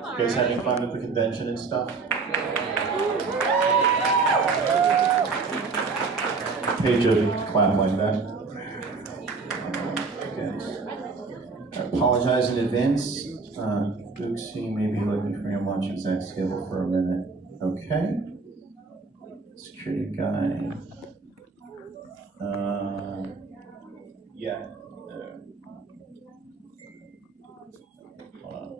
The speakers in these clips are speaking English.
You guys having fun at the convention and stuff? Hey, Jody, clap like that. I apologize in advance. Booksy may be looking for him watching Zach's table for a minute. Okay. Security guy. Yeah. Hold on.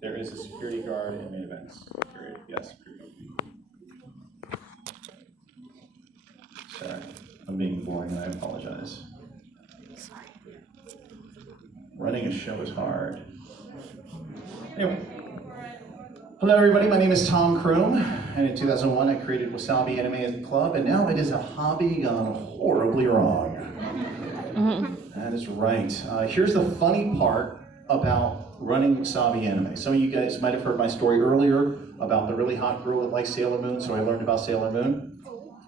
There is a security guard in main events. Period. Yes, period. Sorry, I'm being boring and I apologize. Sorry. Running a show is hard. Anyway. Hello everybody, my name is Tom Kroom, and in 2001 I created Wasabi Anime as a club, and now it is a hobby gone horribly wrong. That is right. Here's the funny part about running Wasabi Anime. Some of you guys might have heard my story earlier about the really hot girl that likes Sailor Moon, so I learned about Sailor Moon.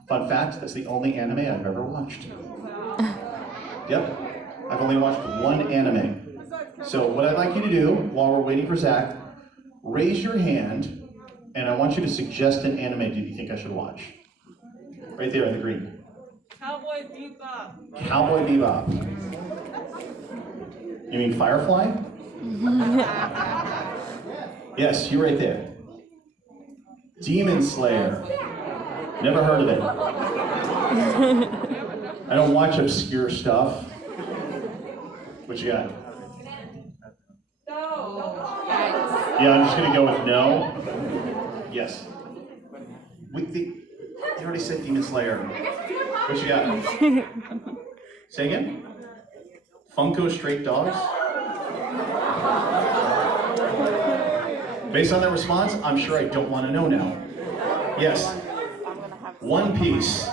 Fun fact, that's the only anime I've ever watched. Yep, I've only watched one anime. So what I'd like you to do, while we're waiting for Zach, raise your hand, and I want you to suggest an anime that you think I should watch. Right there in the green. Cowboy Bebop. Cowboy Bebop. You mean Firefly? Yes, you're right there. Demon Slayer. Never heard of it. I don't watch obscure stuff. What you got? Yeah, I'm just gonna go with no. Yes. They already said Demon Slayer. What you got? Say again? Funko Straight Dogs? Based on that response, I'm sure I don't want to know now. Yes. One Piece.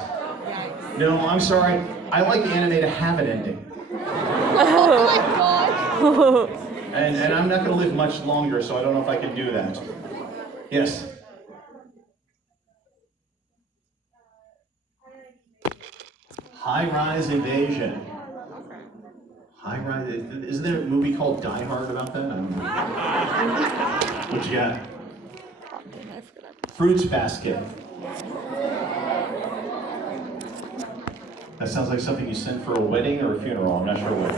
No, I'm sorry. I like anime to have an ending. Oh my god! And I'm not going to live much longer, so I don't know if I can do that. Yes. High-rise evasion. High-rise. Isn't there a movie called Die Hard about that? I don't know. What you got? Fruits basket. That sounds like something you send for a wedding or a funeral. I'm not sure which.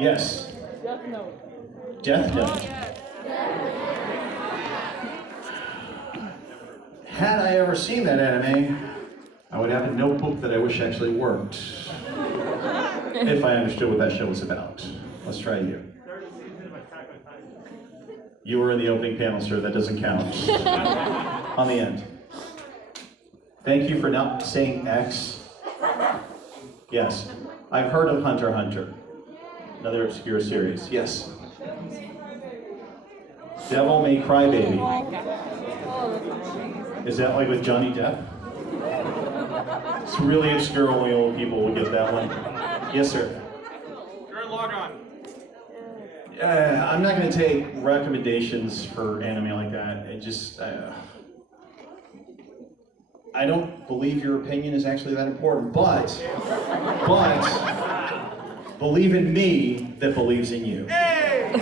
Yes. Death Note. Death Note. Had I ever seen that anime, I would have a notebook that I wish actually worked. If I understood what that show was about. Let's try you. You were in the opening panel, sir. That doesn't count. On the end. Thank you for not saying X. Yes. I've heard of Hunter x Hunter. Another obscure series. Yes. Devil May Cry Baby. Is that like with Johnny Depp? It's really obscure, only old people will get that one. Yes, sir. You're in log on. I'm not going to take recommendations for anime like that. I don't believe your opinion is actually that important, but believe in me that believes in you. Hey!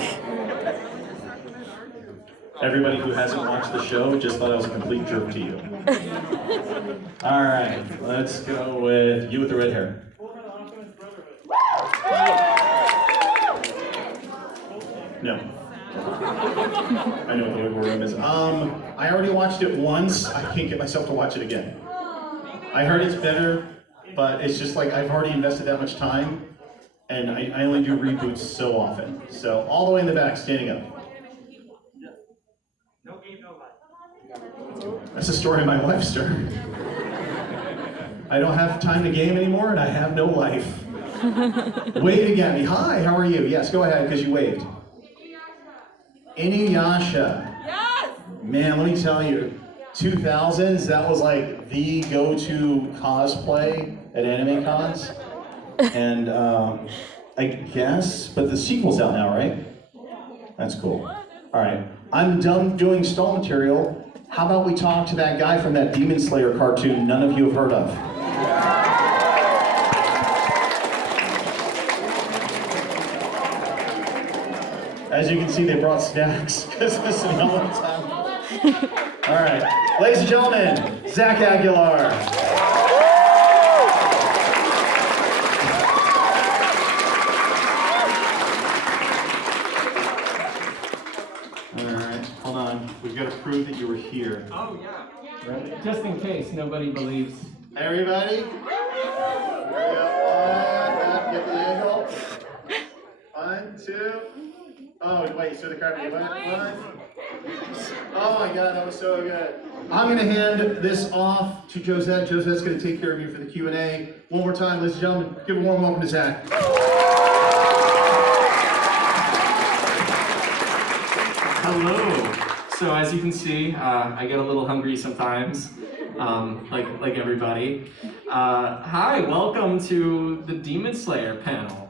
Everybody who hasn't watched the show just thought I was a complete jerk to you. All right, let's go with you with the red hair. No. I know what the wiggle room is. I already watched it once. I can't get myself to watch it again. I heard it's better, but it's just like I've already invested that much time, and I only do reboots so often. So all the way in the back, standing up. No game, no life. That's the story of my life, sir. I don't have time to game anymore, and I have no life. Waving at me. Hi, how are you? Yes, go ahead, because you waved. Inuyasha. Yes! Man, let me tell you, 2000s, that was like the go-to cosplay at anime cons. And I guess, but the sequel's out now, right? That's cool. All right, I'm done doing stall material. How about we talk to that guy from that Demon Slayer cartoon none of you have heard of? As you can see, they brought snacks because this is no one's time. All right, ladies and gentlemen, Zach Aguilar. All right, hold on. We've got to prove that you were here. Oh, yeah. Ready? Just in case nobody believes. Everybody? Here we go. One, get the angle. 1, 2. Oh, wait, you saw the carpet. One. Oh my God, that was so good. I'm going to hand this off to Josette. Josette's going to take care of you for the Q&A. One more time, ladies and gentlemen, give a warm welcome to Zach. Hello. So as you can see, I get a little hungry sometimes, like everybody. Hi, welcome to the Demon Slayer panel.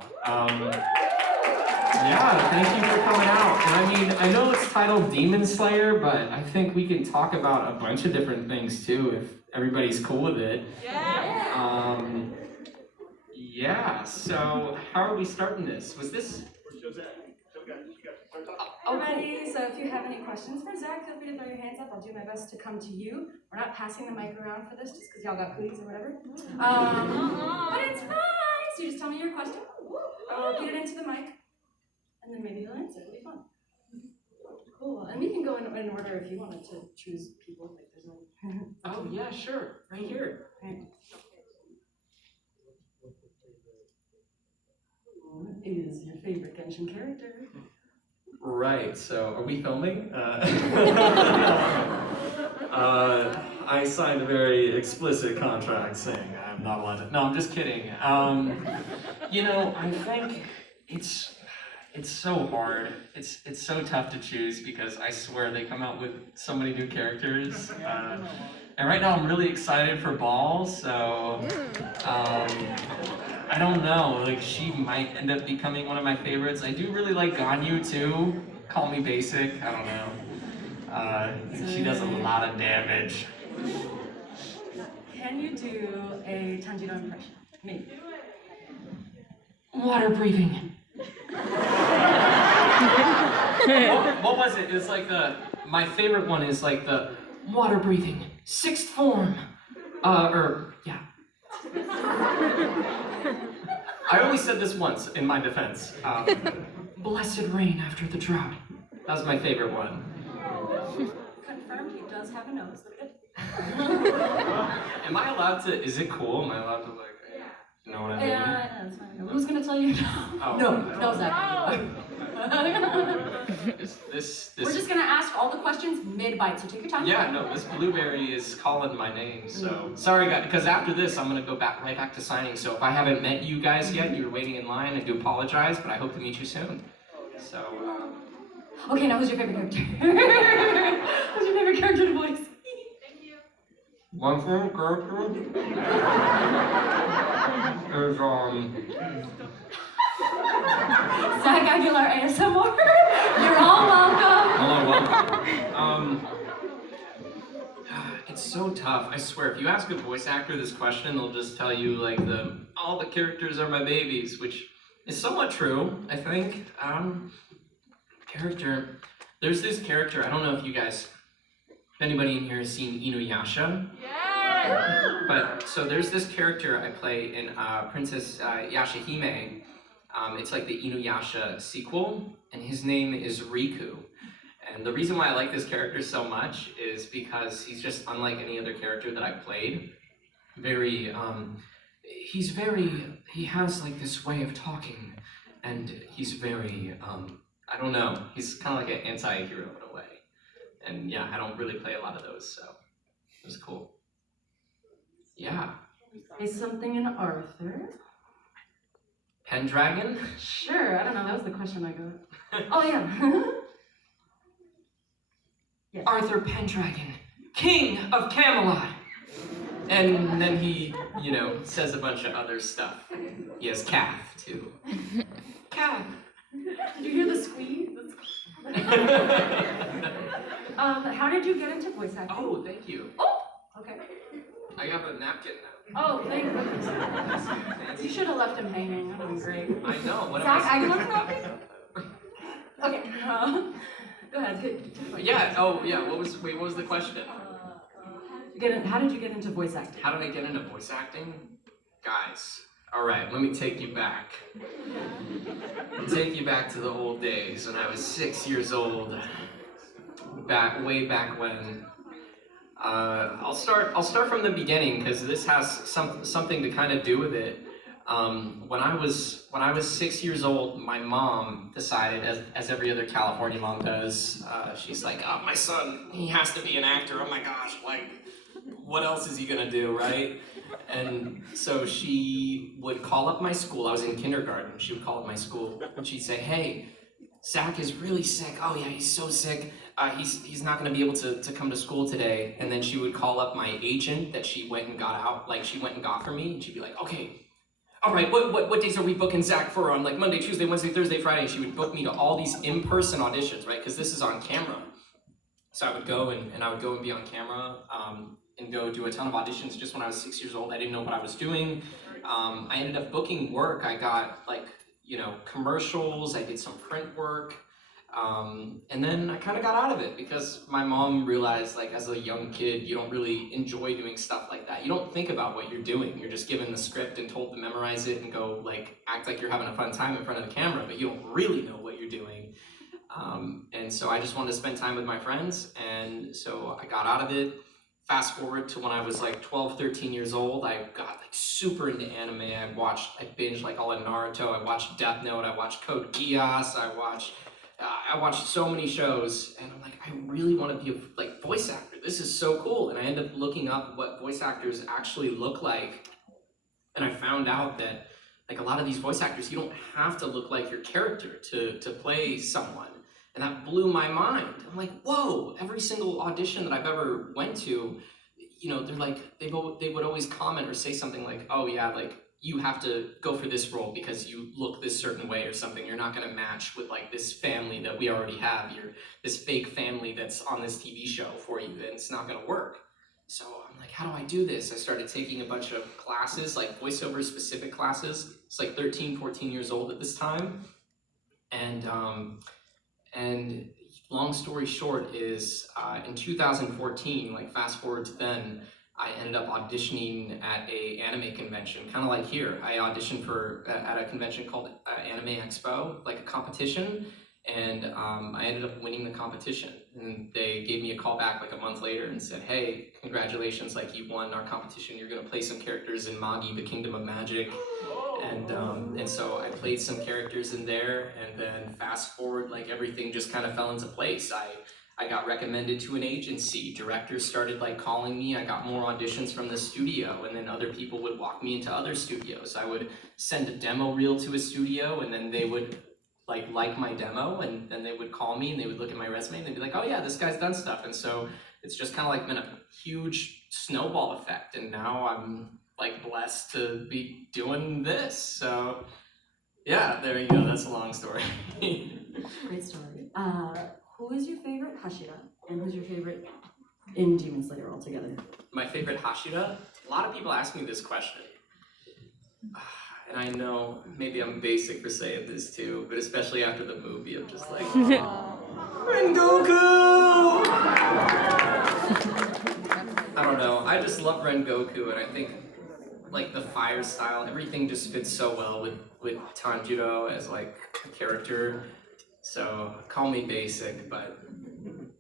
Yeah, thank you for coming out. And I mean, I know it's titled Demon Slayer, but I think we can talk about a bunch of different things too, if everybody's cool with it. Yeah. Yeah, so how are we starting this? Was this? Alrighty, so if you have any questions for Zach, feel free to throw your hands up. I'll do my best to come to you. We're not passing the mic around for this just because y'all got cooties or whatever. But it's fine. So you just tell me your question. I'll repeat it into the mic. And then maybe you'll answer. It'll be fun. Cool. And we can go in order if you wanted to choose people. Like there's no... Oh, yeah, sure. Right here. Right. What is your favorite Genshin character? Right, so are we filming? I signed a very explicit contract saying I'm not allowed to. No, I'm just kidding. You know, I think it's so hard. It's so tough to choose because I swear they come out with so many new characters. And right now I'm really excited for Ball, so I don't know, like she might end up becoming one of my favorites. I do really like Ganyu too. Call me basic, I don't know. She does a lot of damage. Can you do a Tanjiro impression? Me. Water breathing. What was it? It's like my favorite one is like the water breathing, 6th form. Yeah. I only said this once in my defense. Blessed rain after the drought. That was my favorite one. Confirmed, he does have a nose. Look at it. Am I allowed to, is it cool? Am I allowed to like, you know what I mean? Yeah, that's fine. Who's gonna tell you no? Oh. No, Zach. We're just gonna ask all the questions mid-bite, so take your time. Yeah, no, this blueberry is calling my name, so. Sorry guys, because after this I'm gonna go right back to signing, so if I haven't met you guys yet, you're waiting in line, I do apologize, but I hope to meet you soon. So, Okay, now who's your favorite character? Who's your favorite character to voice? my favorite character is, Zach Aguilar ASMR. You're all welcome. Hello, welcome. It's so tough. I swear, if you ask a voice actor this question, they'll just tell you like all the characters are my babies, which is somewhat true, I think. Character. There's this character. I don't know if you guys, if anybody in here has seen Inuyasha. Yeah. But so there's this character I play in Princess Yashahime. It's like the Inuyasha sequel, and his name is Riku. And the reason why I like this character so much is because he's just unlike any other character that I've played. He has like this way of talking, and he's very, I don't know, he's kind of like an anti-hero in a way. And yeah, I don't really play a lot of those, so it was cool. Yeah. Say something in Arthur. Pendragon? Sure, I don't know, that was the question I got. Oh yeah. Yes. Arthur Pendragon, King of Camelot. And then he, says a bunch of other stuff. He has calf, too. Calf. Did you hear the squeeze? How did you get into voice acting? Oh, thank you. Oh, okay. I got a napkin now. Oh, thank goodness. You should have left him hanging. That would be great. I know. What Zach am I Aguilar's napkin? Okay, go ahead. Yeah. Oh, yeah. What was the question? How did you get into voice acting? How did I get into voice acting? Guys, all right. Let me take you back. Take you back to the old days when I was 6 years old. Way back when. I'll start from the beginning because this has something to kind of do with it. When I was 6 years old, my mom decided, as every other California mom does, she's like, "Oh, my son, he has to be an actor. Oh my gosh, like, what else is he gonna do, right?" And so she would call up my school. I was in kindergarten. She would call up my school and she'd say, "Hey, Zach is really sick. Oh yeah, he's so sick. He's not gonna be able to come to school today." And then she would call up my agent that she went and got out, like she went and got for me, and she'd be like, "Okay, all right, what days are we booking Zach for on like Monday, Tuesday, Wednesday, Thursday, Friday?" And she would book me to all these in-person auditions, right? Because this is on camera. So I would go and I would go and be on camera and go do a ton of auditions just when I was 6 years old. I didn't know what I was doing. I ended up booking work. I got like, commercials. I did some print work. And then I kind of got out of it because my mom realized, like, as a young kid, you don't really enjoy doing stuff like that. You don't think about what you're doing. You're just given the script and told to memorize it and go, like, act like you're having a fun time in front of the camera, but you don't really know what you're doing. And so I just wanted to spend time with my friends, and so I got out of it. Fast forward to when I was like 12, 13 years old, I got like super into anime. I binged like all of Naruto. I watched Death Note. I watched Code Geass. I watched so many shows, and I'm like, I really want to be a like voice actor. This is so cool. And I ended up looking up what voice actors actually look like, and I found out that like a lot of these voice actors, you don't have to look like your character to play someone. And that blew my mind. I'm like, whoa, every single audition that I've ever went to, they're like, they would always comment or say something like, "Oh yeah, like you have to go for this role because you look this certain way or something. You're not gonna match with like this family that we already have. You're this fake family that's on this TV show for you, and it's not gonna work." So I'm like, how do I do this? I started taking a bunch of classes, like voiceover specific classes. It's like 13, 14 years old at this time. And long story short is in 2014, like fast forward to then, I ended up auditioning at a anime convention, kind of like here. I auditioned at a convention called Anime Expo, like a competition, and I ended up winning the competition. And they gave me a call back like a month later and said, "Hey, congratulations, like you won our competition. You're gonna play some characters in Magi, the Kingdom of Magic." And so I played some characters in there, and then fast forward, like everything just kind of fell into place. I got recommended to an agency. Directors started like calling me. I got more auditions from the studio, and then other people would walk me into other studios. I would send a demo reel to a studio, and then they would like my demo, and then they would call me and they would look at my resume and they'd be like, "Oh yeah, this guy's done stuff." And so it's just kind of like been a huge snowball effect, and now I'm like blessed to be doing this. So yeah, there you go. That's a long story. Great story. Who is your favorite Hashira, and who's your favorite in Demon Slayer altogether? My favorite Hashira? A lot of people ask me this question. And I know maybe I'm basic for saying this too, but especially after the movie, I'm just like, Rengoku! I don't know. I just love Rengoku, and I think like the fire style, everything just fits so well with Tanjiro as like a character. So call me basic, but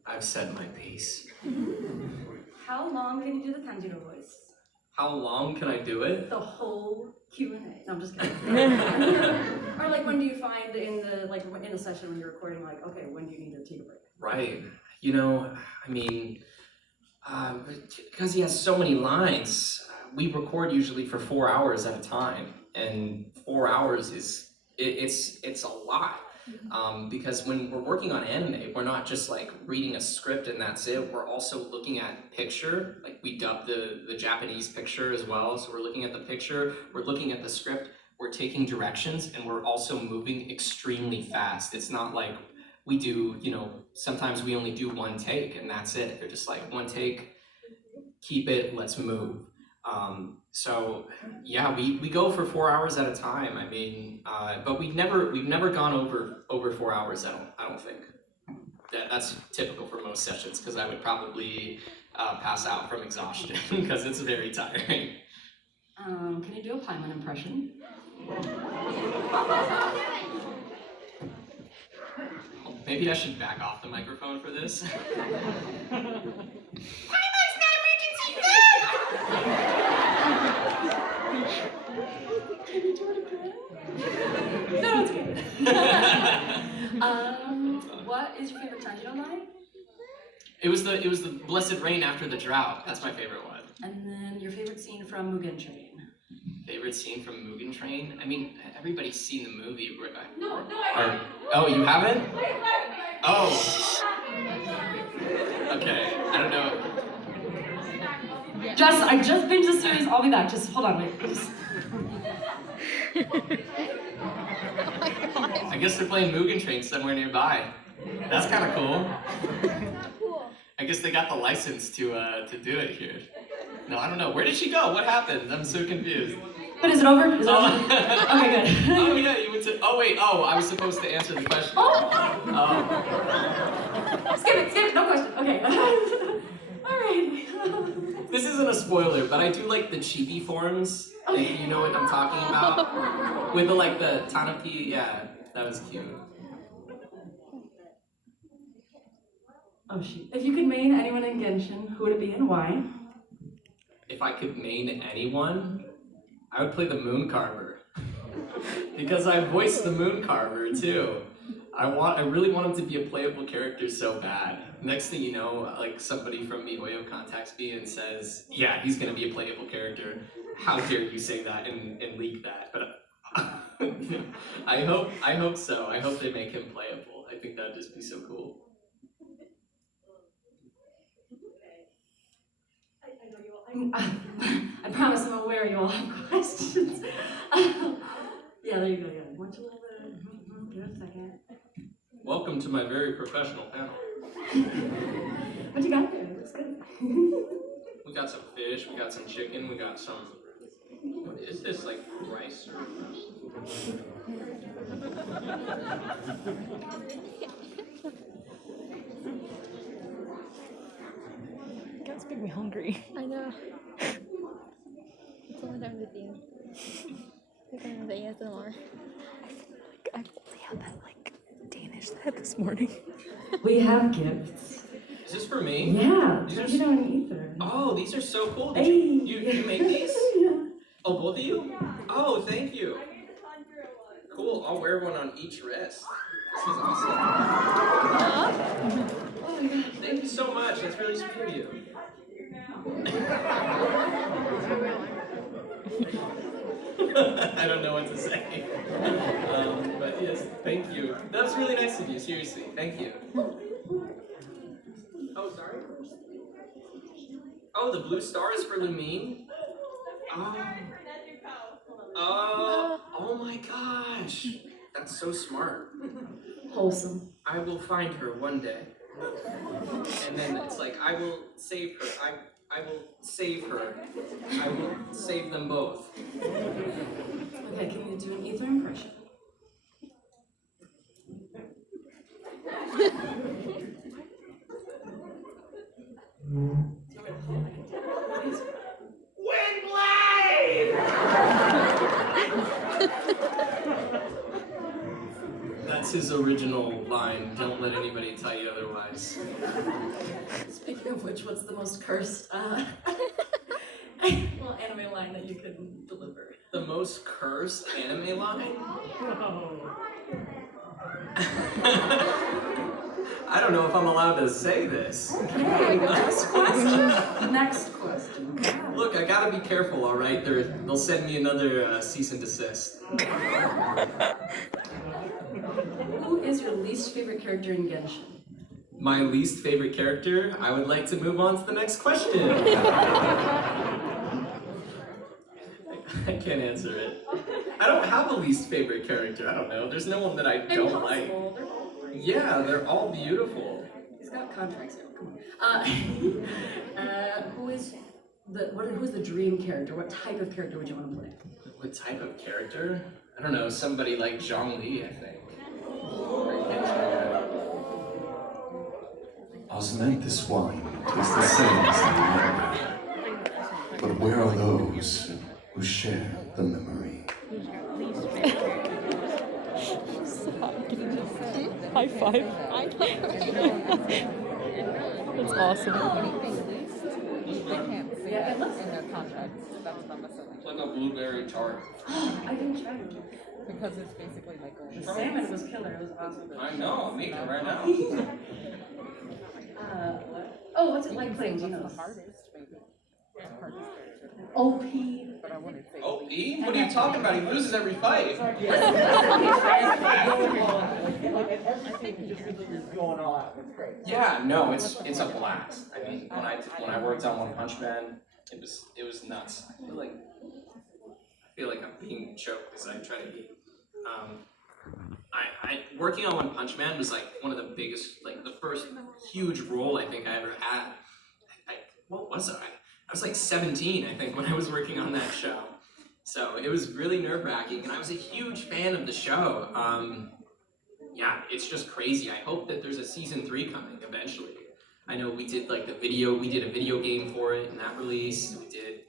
I've said my piece. How long can you do the Tanjiro voice? How long can I do it? The whole Q&A. No, I'm just kidding. Or like, when do you find in a session when you're recording, like, okay, when do you need to take a break? Right. I mean, because he has so many lines, we record usually for 4 hours at a time, and 4 hours it's a lot. Because when we're working on anime, we're not just like reading a script and that's it. We're also looking at picture. Like we dub the Japanese picture as well. So we're looking at the picture, we're looking at the script, we're taking directions, and we're also moving extremely fast. It's not like we do, sometimes we only do one take and that's it. They're just like, one take, keep it, let's move. So yeah, we go for 4 hours at a time. I mean, but we've never gone over 4 hours. I don't think. That's typical for most sessions because I would probably pass out from exhaustion because it's very tiring. Can you do a Paimon impression? Maybe I should back off the microphone for this. Can you do it again? No, it's good. What is your favorite Tanjiro line? It was the blessed rain after the drought. That's my favorite one. And then your favorite scene from Mugen Train? Favorite scene from Mugen Train? I mean, everybody's seen the movie. No, I haven't. Oh, you haven't? Oh. Okay, I don't know. I just finished the series. I'll be back. Just hold on, wait. Just... I guess they're playing Mugen Train somewhere nearby. That's kind of cool. I guess they got the license to do it here. No, I don't know. Where did she go? What happened? I'm so confused. But is it over? Is it over? Okay, good. Oh yeah, you went to. Oh wait. Oh, I was supposed to answer the question. Oh. Skip it. No question. Okay. All right. This isn't a spoiler, but I do like the chibi forms. If you know what I'm talking about. With the Tanuki. Yeah, that was cute. Oh shoot. If you could main anyone in Genshin, who would it be and why? If I could main anyone, I would play the Moon Carver. Because I voiced the Moon Carver too. I really want him to be a playable character so bad. Next thing you know, somebody from MiHoYo contacts me and says, yeah, he's gonna be a playable character. How dare you say that and leak that? But I hope so. I hope they make him playable. I think that'd just be so cool. I promise I'm aware you all have questions. Yeah, there you go. Yeah, watch a little bit. Give it a second. Welcome to my very professional panel. What you got there? It looks good. We got some fish, we got some chicken, we got some. What is this, rice or? That's making me hungry. I know. It's only time to think. We're gonna say yes tomorrow. I only had that Danish that this morning. We have gifts. Is this for me? Yeah, These are you don't either. Oh, these are so cool. Hey. You make these? Yeah. Oh, both of you? Oh, thank you. Cool, I'll wear one on each wrist. This is awesome. Thank you so much, that's really sweet of you. I don't know what to say. But yes, thank you. That's really nice of you, seriously. Thank you. Oh, sorry? Oh, the blue star is for Lumine? Oh my gosh. That's so smart. Wholesome. I will find her one day. And then it's I will save her. I will save her. I will save them both. Okay, can you do an ether impression? That's his original line. Don't let anybody tell you otherwise. Speaking of which, what's the most cursed anime line that you could deliver? The most cursed anime line? I don't know if I'm allowed to say this. Okay, next question. Next question. Look, I gotta be careful, all right? They'll send me another cease and desist. Who is your least favorite character in Genshin? My least favorite character? I would like to move on to the next question. I can't answer it. I don't have a least favorite character. I don't know. There's no one that I don't like. They're all great. Yeah, they're all beautiful. He's got contracts here. Come on. Who is Who's the dream character? What type of character would you want to play? What type of character? I don't know, somebody like Zhongli, I think. Osmanthus wine tastes the same as the memory. But where are those who share the memory? High five. That's awesome. Yeah, it looks in their contracts. That's what I'm assuming. It's like a blueberry tart. I didn't try it. Because it's basically like The salmon was killer. It was awesome. I know, I'm eating it right now. Oh, what's it like playing the Genos? hardest, maybe. The hardest character. OP. But I wouldn't say. Oh, E? What are you talking about? He loses every fight. Going all out. It's great. Yeah, no, it's a blast. I mean, when I worked on One Punch Man, it was nuts. I feel like I'm being choked as I try to eat. I working on One Punch Man was like one of the biggest, like the first huge role I think I ever had. What was I? I was like 17, I think, when I was working on that show. So it was really nerve-wracking, and I was a huge fan of the show. Yeah, it's just crazy. I hope that there's a season 3 coming eventually. I know we did like we did a video game for it, and that released. We did,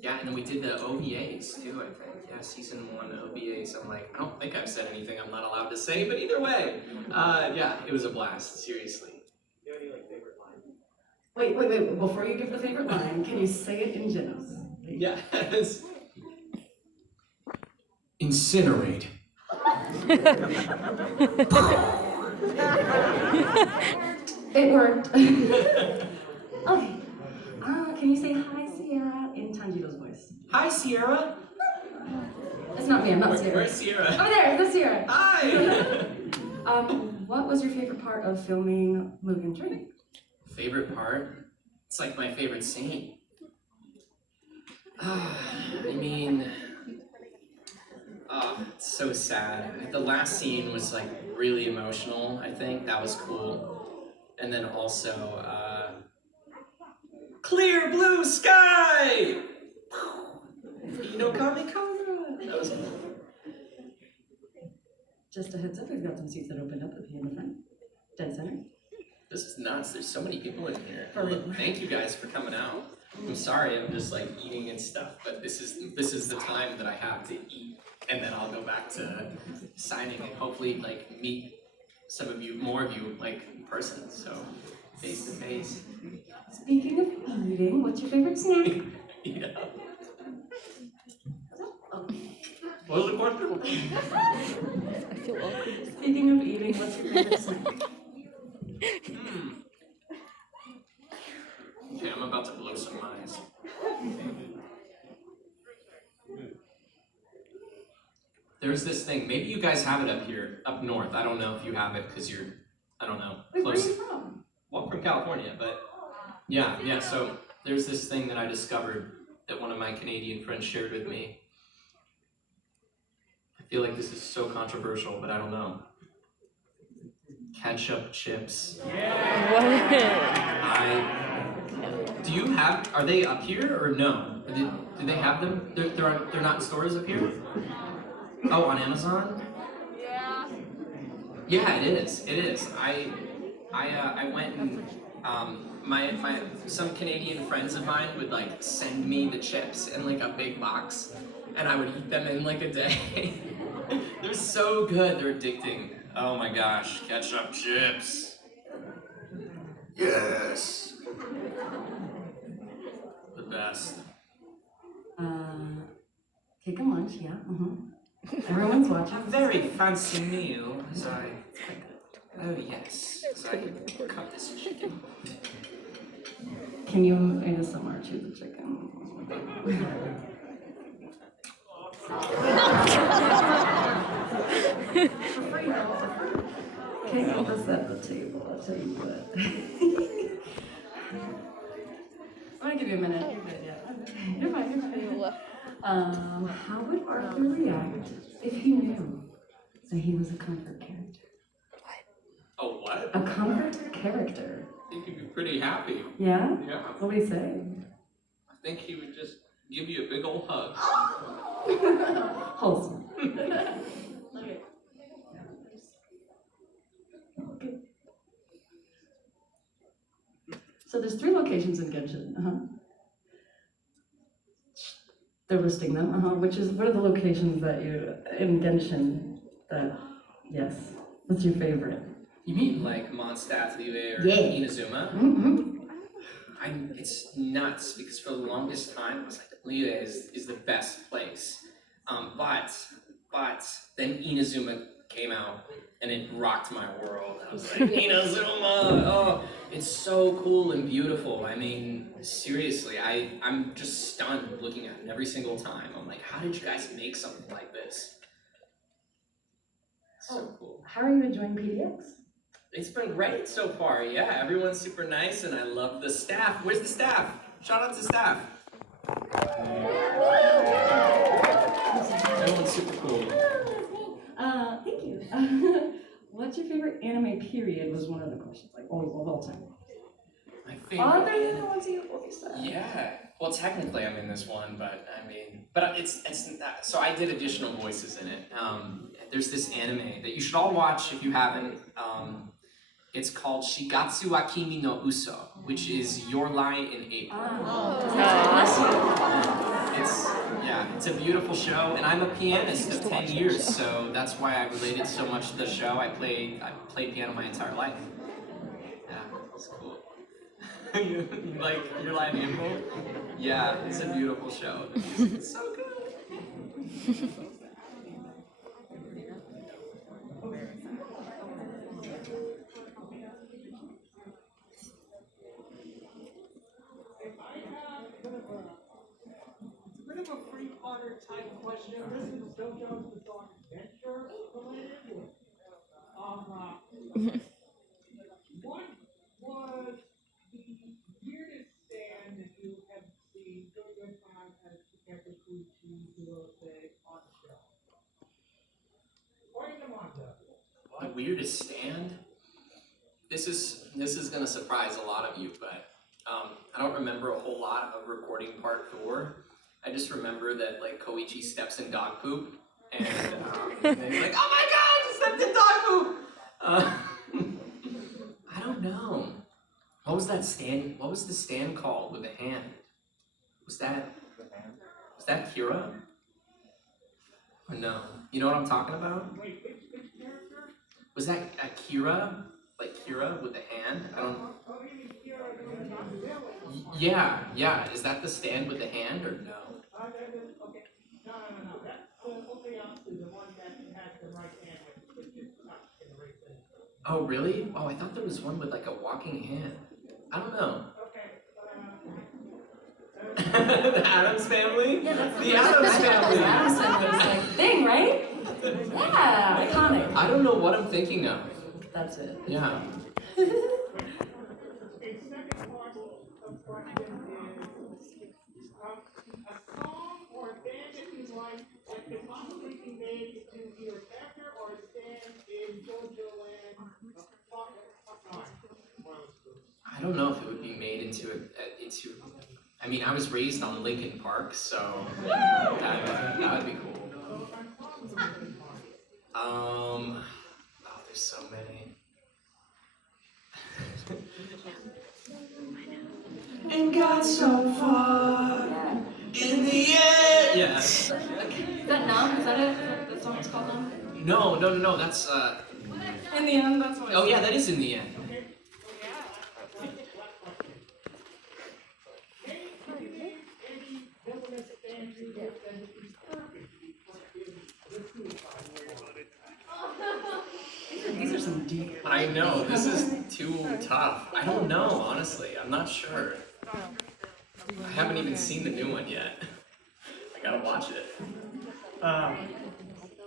yeah, and then we did the OVAs too, I think. Yeah, season 1 OVAs. I'm like, I don't think I've said anything I'm not allowed to say, but either way, yeah, it was a blast, seriously. Do you have any like favorite lines? Wait. Before you give the favorite line, can you say it in Genos? Yes. Incinerate. It worked. Okay. Can you say hi, Sierra, in Tanjiro's voice? Hi, Sierra. It's not me. I'm not Sierra. Where's Sierra? Over there. That's Sierra. Hi. What was your favorite part of filming Mugen Train? Favorite part? It's like my favorite scene. I mean, it's so sad. The last scene was like really emotional, I think. That was cool. And then also, clear blue sky! No kamikaze! That was cool. Just a heads up, we've got some seats that opened up up here in the front. Dead center. This is nuts. There's so many people in here. For real. Thank you guys for coming out. I'm sorry I'm just like eating and stuff, but this is the time that I have to eat, and then I'll go back to signing and hopefully like meet some of you, more of you, like in person, so face to face. Speaking of eating, what's your favorite snack? Yeah. Oh. What was the question? I feel awkward. Speaking of eating, what's your favorite snack? Okay, I'm about to blow some minds. There's this thing, maybe you guys have it up here, up north. I don't know if you have it because you're, I don't know, Wait, where are close. you from? Well, I'm from California, but yeah, so there's this thing that I discovered that one of my Canadian friends shared with me. I feel like this is so controversial, but I don't know. Ketchup chips. Do you have, are they up here or no? Do they have them? They're not in stores up here? Oh, on Amazon? Yeah, it is. I went and some Canadian friends of mine would like send me the chips in like a big box, and I would eat them in like a day. They're so good. They're addicting. Oh my gosh, ketchup chips. Yes. The best. Taking lunch, yeah. Everyone's watching. A very fancy meal. As I, oh yes, as I cut this chicken. Can you ASMR chew the chicken? Okay, I'll just set the table. I'll tell you what. I'm gonna give you a minute. You're good, yeah. You're fine. How would Arthur react if he knew that he was a comfort character? Oh what? A comfort character. I think it'd be pretty happy. Yeah? Yeah. What would he say? I think he would just give you a big old hug. Wholesome. So there's 3 locations in Genshin. They're listing them. What are the locations that you in Genshin that? Yes. What's your favorite? You mean like Mondstadt, Live, or Yeah. Inazuma? Mm-hmm. It's nuts because for the longest time I was like, Live is the best place. But then Inazuma came out and it rocked my world. I was like, Inazuma! Oh, it's so cool and beautiful. I mean, seriously, I'm just stunned looking at it every single time. I'm like, how did you guys make something like this? So cool. How are you enjoying PDX? It's been great so far, yeah. Everyone's super nice and I love the staff. Where's the staff? Shout out to staff. Everyone's super cool. Thank you. What's your favorite anime period was one of the questions, like of all time. My favorite. Other than the ones you said. Yeah. Well, technically I'm in this one, but it's not, so I did additional voices in it. There's this anime that you should all watch if you haven't. It's called Shigatsu wa Kimi no Uso, which is Your Lie in April. It's a beautiful show, and I'm a pianist of 10 years, so that's why I related so much to the show. I played piano my entire life. Yeah, it's cool. You like Your Lie in April? Yeah, it's a beautiful show. It's so good. Of a three-parter type question. This is JoJo's Bizarre Adventure related. What was the weirdest stand that you have seen JoJo time as Detective Kuchi say on the show? Point them on, though. The weirdest stand? This is gonna surprise a lot of you, but I don't remember a whole lot of recording part 4. I just remember that like Koichi steps in dog poop, and then he's like, "Oh my God, he stepped in dog poop!" I don't know. What was that stand? What was the stand called with the hand? Was that Kira? Or no? You know what I'm talking about? Was that Akira? Like Kira with the hand? I don't. Yeah. Is that the stand with the hand or no? Okay. No. That's the one that has the right hand with his touch in the right place. Oh, really? Oh, I thought there was one with like a walking hand. I don't know. Okay. The Addams Family? Yeah, that's The Addams Family. The Addams Family like thing, right? Yeah, iconic. I don't know what I'm thinking of. That's it. Yeah. A second part of question is a song or a band that you like that could possibly be made into either character or a stand in JoJo Land. I don't know if it would be made into I mean, I was raised on Linkin Park, so that would be cool. Oh, there's so many. And got so far in the end. Yeah. Is that Numb? Is that it? The song is called Numb? No. That's In the end, that's what Oh yeah, that is in the end. These are some deep. I know, this is too tough. I don't know, honestly. I'm not sure. I haven't even seen the new one yet. I gotta watch it.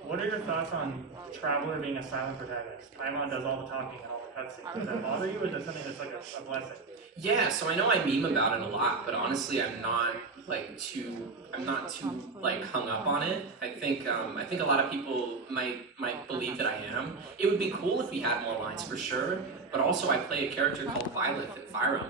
What are your thoughts on Traveler being a silent protagonist? Paimon does all the talking and all the cutscenes. Does that bother you, or is that something that's like a blessing? Yeah, so I know I meme about it a lot, but honestly, I'm not too like hung up on it. I think a lot of people might believe that I am. It would be cool if he had more lines for sure, But also I play a character called Violet in Fire Emblem.